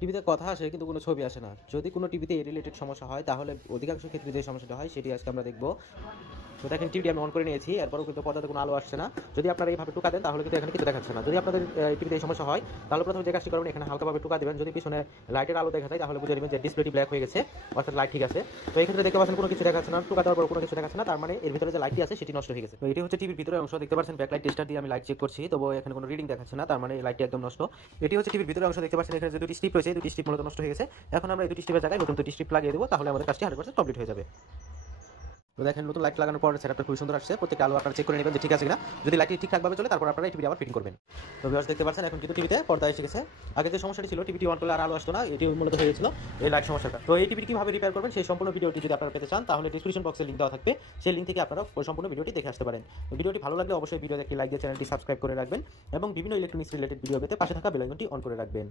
টিভিতে কথা আসে কিন্তু কোনো ছবি আসে না। যদি কোনো টিভিতে এই রিলেটেড সমস্যা হয় তাহলে অধিকাংশ ক্ষেত্রে যে সমস্যাটা হয় সেটি আজকে আমরা দেখব। তো দেখেন টিভিটি আমি অন করে নিয়েছি, এরপরও কিন্তু পর্দাতে কোনো আলো আসছে না। যদি আপনারা এইভাবে টুকা দেন তাহলে কিন্তু এখানে কিছু দেখাচ্ছে না। যদি আপনাদের টিভিতে এই সমস্যা হয় তাহলে প্রথমে যে কাজটি করবেন, এখানে হালকাভাবে টুকা দেবেন। যদি পিছনে লাইটের আলো দেখা যায় তাহলে বুঝে নেবেন যে ডিসপ্লেটি ব্ল্যাক হয়ে গেছে, অর্থাৎ লাইট ঠিক আছে। তো এই ক্ষেত্রে দেখতে পাচ্ছেন কোনো কিছু দেখাচ্ছে না, টুকা দেওয়ার পর কোনো কিছু দেখাচ্ছে না, তার মানে এর ভিতরে যে লাইটটি আছে সেটি নষ্ট হয়ে গেছে। তো এটি হচ্ছে টিভির ভিতরে অংশ, দেখতে পাচ্ছেন ব্যাকলাইট টেস্টার দিয়ে আমি লাইট চেক করছি, তবু এখানে কোনো রিডিং দেখাচ্ছে না, তার মানে এই লাইটটি একদম নষ্ট। এটি হচ্ছে টিভির ভিতরে অংশ, দেখতে পাচ্ছেন এখানে যে দুটি স্ট্রিপ রয়েছে, এই দুটি স্ট্রিপ মূলত নষ্ট হয়ে গেছে। এখন আমরা এই দুটি স্ট্রিপের জায়গায় নতুন দুটি স্ট্রিপ লাগিয়ে দেবো, তাহলে আমাদের কাজটি 100% কমপ্লিট হয়ে যাবে। তো দেখেন নতুন লাইট লাগানোর পর সেটআপটা খুবই সুন্দর আসছে। প্রত্যেকটা আলো আপনারা চেক করে নেবেন যে ঠিক আছে কিনা। যদি লাইটটি ঠিকঠাকভাবে চলে তারপর আপনারা এই টিভিটি আবার ফিটিং করবেন। তো ভিউয়ার্স দেখতে পাচ্ছেন এখন কিন্তু টিভিতে পর্দা এসে গেছে। আগে যে সমস্যাটি ছিল টিভিটি অন করলে আর আলো আসতো না, এটি মূলত হয়ে গেছিল এই লাইট সমস্যাটা। তো এই টিভিটি কিভাবে রিপেয়ার করবেন সেই সম্পূর্ণ ভিডিওটি যদি আপনারা পেতে চান তাহলে ডেসক্রিপশন বক্সে লিংক দেওয়া থাকবে, সেই লিংক থেকে আপনারা ওই সম্পূর্ণ ভিডিওটি দেখে আসতে পারেন। তো ভিডিওটি ভালো লাগলে অবশ্যই ভিডিওতে একটি লাইক দিয়ে চ্যানেলটি সাবস্ক্রাইব করে রাখবেন এবং বিভিন্ন ইলেকট্রনিক্স রিলেটেড ভিডিও পেতে পাশে থাকা বেল আইকনটি অন করে রাখবেন।